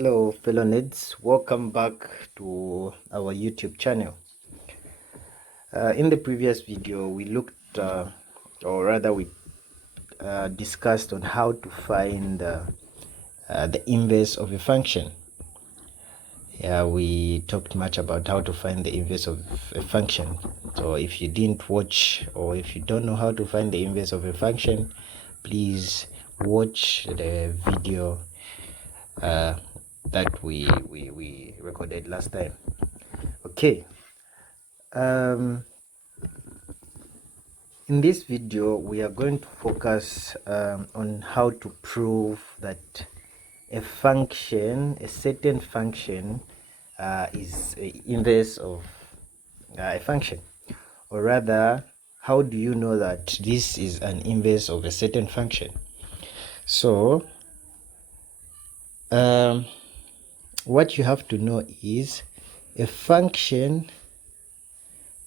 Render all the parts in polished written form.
Hello fellow nerds, welcome back to our YouTube channel. In the previous video we looked or rather we discussed on how to find the inverse of a function. We talked much about how to find the inverse of a function. So if you didn't watch, or if you don't know how to find the inverse of a function, please watch the video that we recorded last time. Okay, in this video we are going to focus on how to prove that a certain function is a inverse of a function, or rather, how do you know that this is an inverse of a certain function? So what you have to know is a function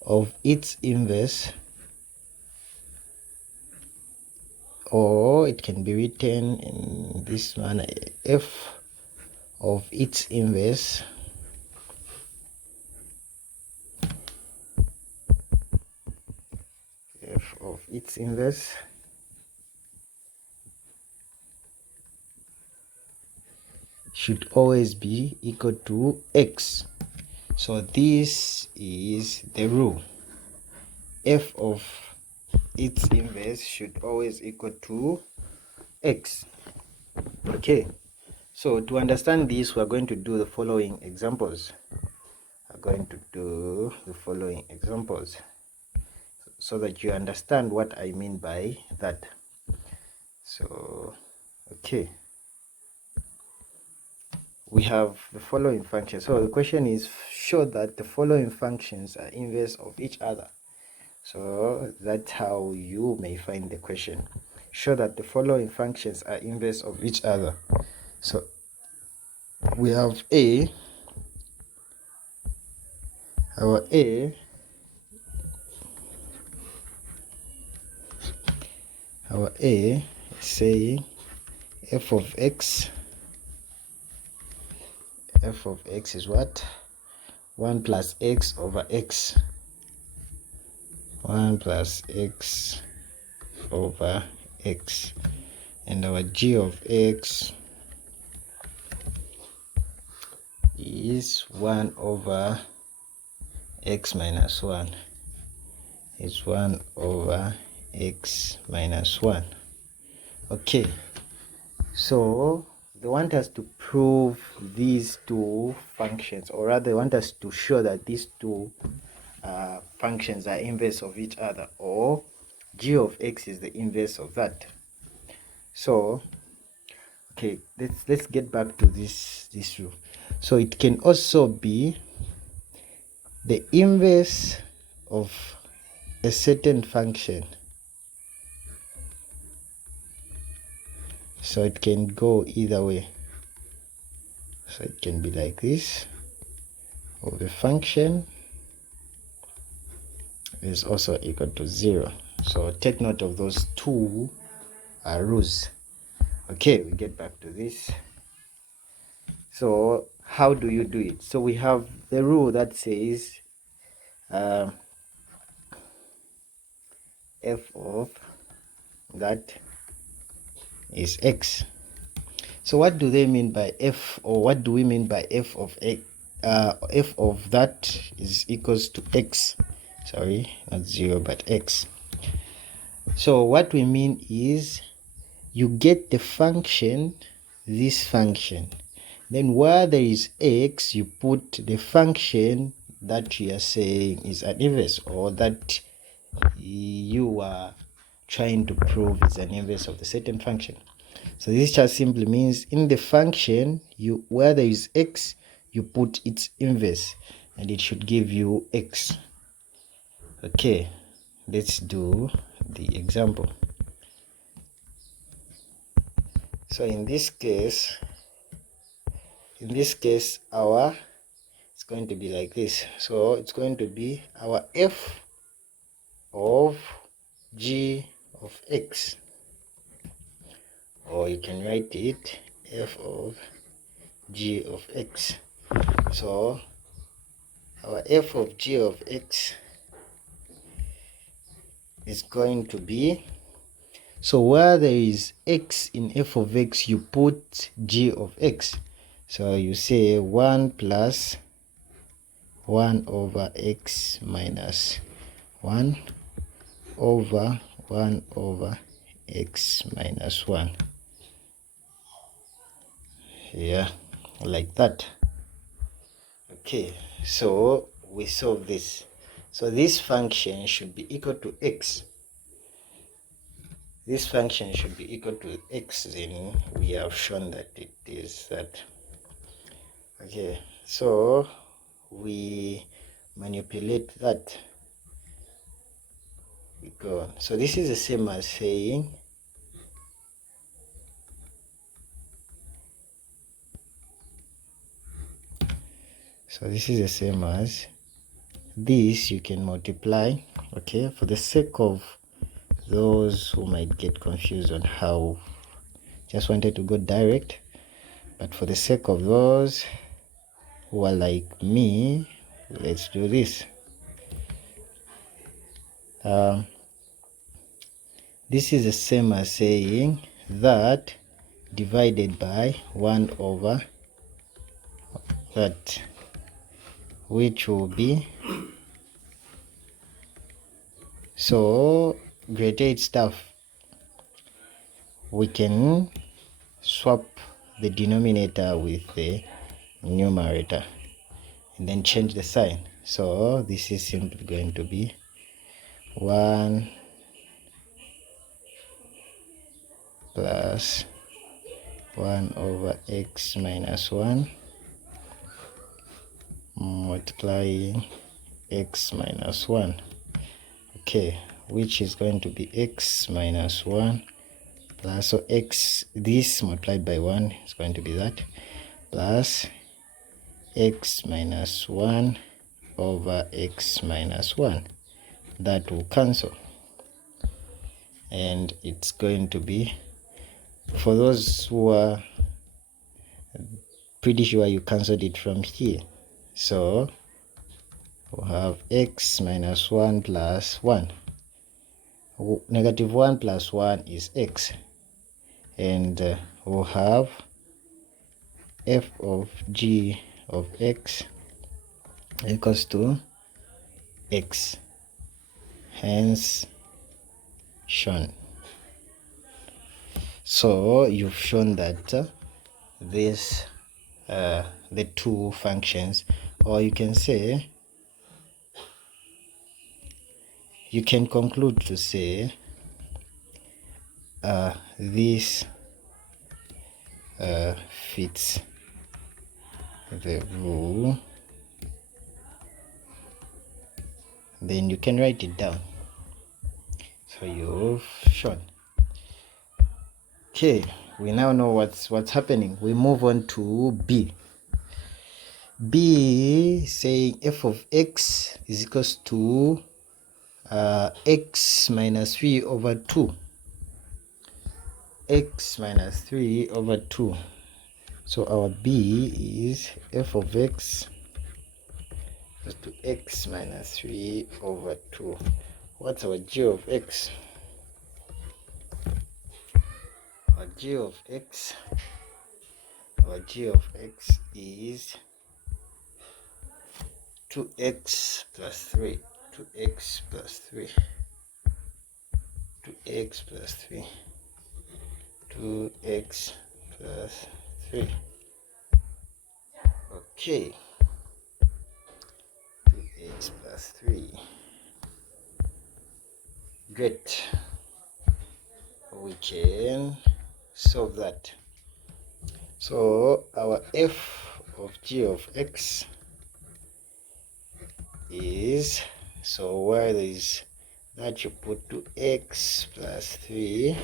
of its inverse, or it can be written in this manner: f of its inverse should always be equal to x. So this is the rule: f of its inverse should always equal to x. Okay, so to understand this, we're going to do the following examples. So that you understand what I mean by that. So okay, we have the following functions. So the question is, show that the following functions are inverse of each other. So that's how you may find the question: show that the following functions are inverse of each other. So we have our A is saying f of x is what? 1 plus x over x. 1 plus x over x. And our g of x is 1 over x minus 1. It's 1 over x minus 1. Okay, so they want us to prove these two functions, or rather they want us to show that these two functions are inverse of each other, or g of x is the inverse of that. So okay, let's get back to this rule. So it can also be the inverse of a certain function. So it can go either way. So it can be like this: of a function is also equal to 0. So take note of those two rules. Okay, we get back to this. So how do you do it? So we have the rule that says f of that is x. So what do they mean by f, or what do we mean by f of x? F of that is equals to x. Sorry, not 0 but x. So what we mean is, you get the function, this function, then where there is x, you put the function that you are saying is an inverse, or that you are trying to prove is an inverse of the certain function. So this just simply means, in the function, where there is x, you put its inverse, and it should give you x. Okay, let's do the example. So in this case it's going to be like this. So it's going to be our f of g of x, or you can write it f of g of x. So our f of g of x is going to be, so where there is x in f of x, you put g of x. So you say 1 plus 1 over x minus 1 over 1 over x minus 1. Yeah, like that. Okay, so we solve this. So this function should be equal to x. This function should be equal to x. Then we have shown that it is that. Okay, so we manipulate that. We go on. So this is the same as saying this, you can multiply. Okay, for the sake of those who might get confused on how, just wanted to go direct, but for the sake of those who are like me, let's do this. This is the same as saying that divided by 1 over that, which will be, so grade 8 stuff, we can swap the denominator with the numerator and then change the sign. So this is simply going to be 1 plus 1 over x minus 1 multiplying x minus 1. Okay, which is going to be x minus 1 plus, so x, this multiplied by 1 is going to be that, plus x minus 1 over x minus 1. That will cancel, and it's going to be, for those who are pretty sure you cancelled it from here, so we'll have x minus 1 plus 1. Negative 1 plus 1 is x, and we'll have f of g of x equals to x, hence shown. So you've shown that this the two functions, or you can say, you can conclude to say this fits the rule. Then you can write it down. So you've shown. Okay, we now know what's happening. We move on to B. B saying f of x is equals to x minus 3 over 2. X minus 3 over 2. So our B is f of x equals to x minus 3 over 2. What's our g of x? Our g of x is 2x plus 3. 2x plus 3. 2x plus 3. 2x plus 3. Okay. 2x plus 3. Great. We can solve that. So our f of g of x is, so where there is that, you put 2x plus 3,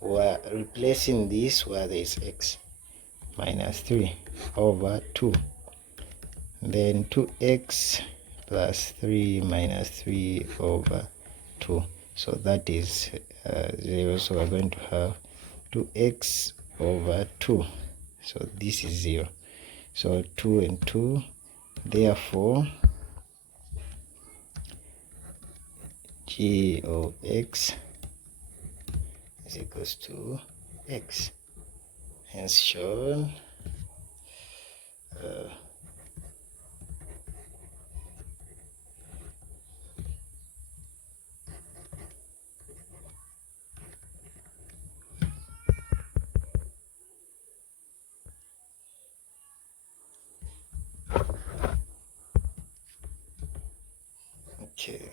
we're replacing this where there is x minus 3 over 2, then 2x plus 3 minus 3 over 2. So that is 0. So we're going to have 2x over 2. So this is 0. So 2 and 2, therefore g of x is equals to x, hence shown. Okay.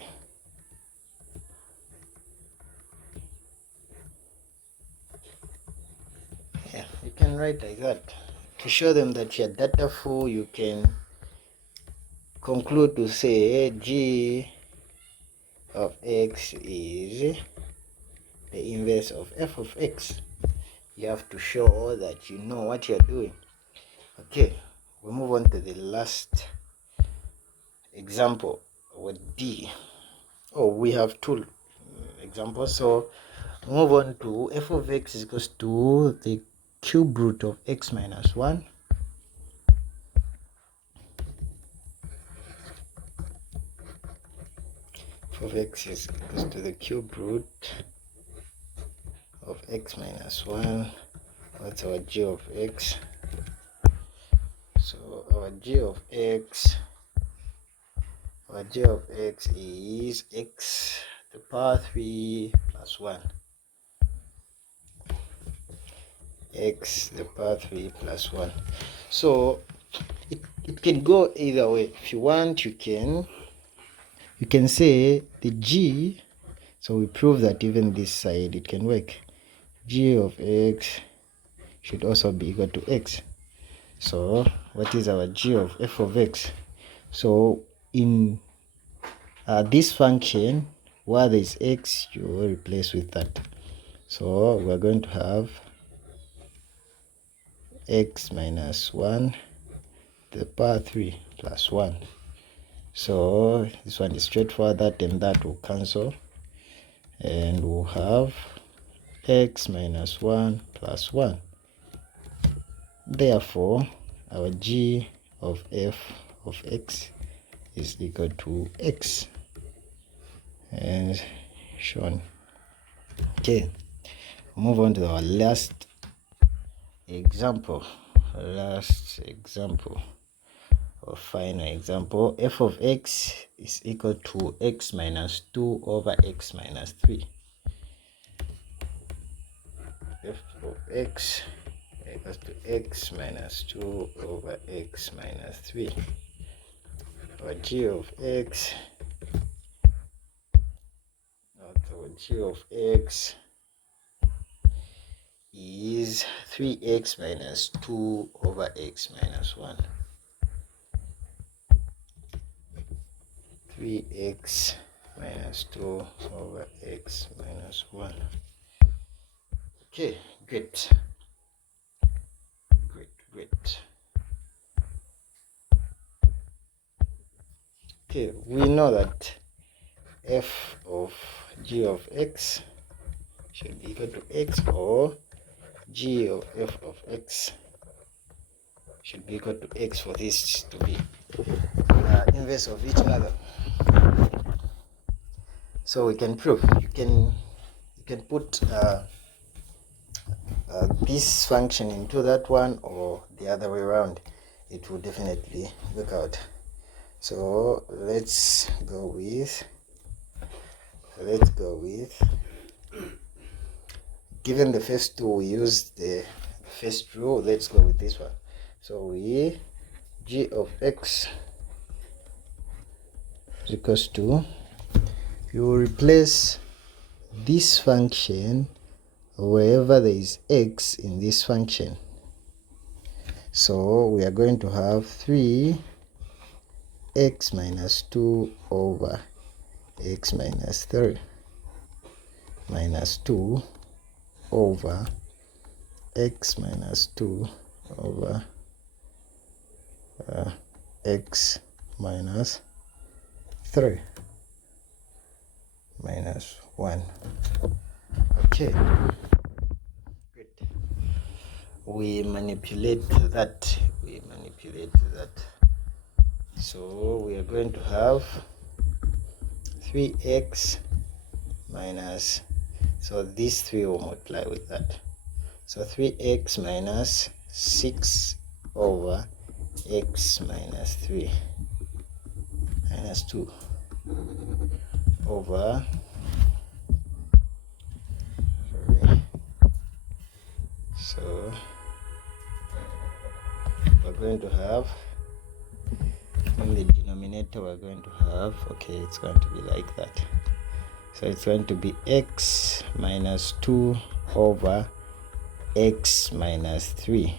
Yeah, you can write like that. To show them that you're data full, you can conclude to say g of x is the inverse of f of x. You have to show that you know what you're doing. Okay, we move on to the last example with D. Oh, we have two examples, so move on to f of x is equals to the cube root of x minus 1 f of x is equals to the cube root of x minus 1. What's our g of x? So our g of x is x to the power 3 plus 1. X to the power 3 plus 1. So it can go either way. If you want, you can say the g, so we prove that even this side it can work. G of x should also be equal to x. So what is our g of f of x? So in this function where there is x, you will replace with that. So we're going to have x minus 1 to the power 3 plus 1. So this one is straightforward, that and that will cancel, and we'll have x minus 1 plus 1. Therefore our g of f of x is equal to x, and shown. Okay, move on to our last example or final example. F of x is equal to x minus 2 over x minus 3. F of x equals to x minus 2 over x minus 3. Our g of x, is 3x minus 2 over x minus 1. 3x minus 2 over x minus 1. Okay, great. Okay, we know that f of g of x should be equal to x, or g of f of x should be equal to x for this to be inverse of each other. So we can prove, you can put this function into that one, or the other way around. It will definitely work out. So let's go with given the first two, we use the first rule. Let's go with this one. So we g of x is equals to, you replace this function wherever there is x in this function. So we are going to have 3x minus 2 over x minus 3 minus 2 over x minus 2 over x minus 3 minus 1. Okay, good. we manipulate that. So we are going to have 3x minus, so these 3 will multiply with that, so 3x minus 6 over x minus 3 minus 2 over, so we're going to have, in the denominator we're going to have, okay, it's going to be like that. So it's going to be x minus 2 over x minus 3.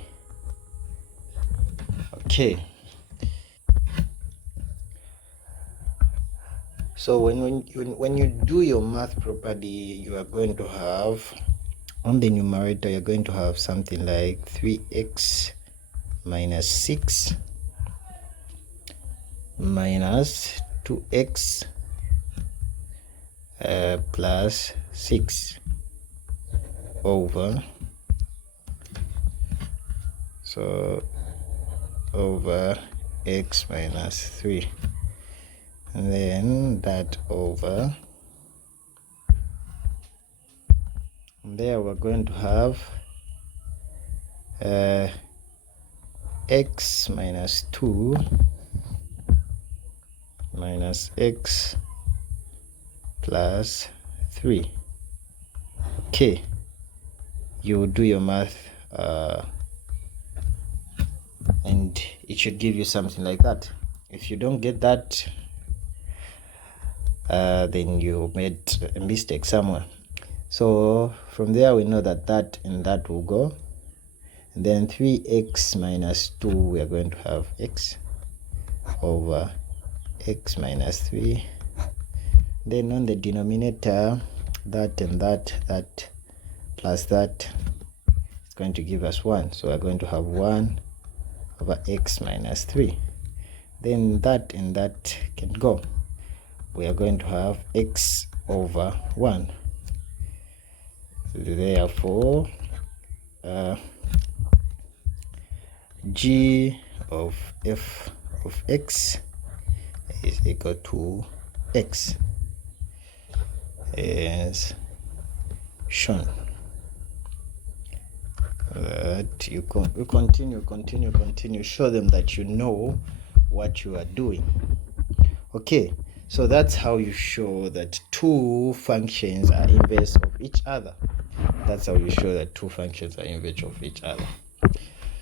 Okay. So when you do your math properly, you are going to have, on the numerator, you're going to have something like 3x minus 6 minus 2x plus 6 over, so over x minus 3, and then that over, and there we're going to have x minus 2 minus x plus 3. Okay, you do your math and it should give you something like that. If you don't get that, then you made a mistake somewhere. So from there we know that that and that will go, and then 3x minus 2, we are going to have x over x minus 3. Then on the denominator, that and that plus that, it's going to give us 1. So we're going to have 1 over x minus 3. Then that and that can go. We are going to have x over 1. Therefore, g of f of x is equal to x, as shown. That you continue, show them that you know what you are doing. Okay, so that's how you show that two functions are inverse of each other. That's how you show that two functions are inverse of each other.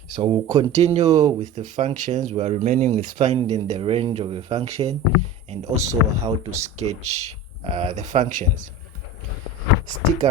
So we'll continue with the functions. We are remaining with finding the range of a function and also how to sketch the functions. Stick around.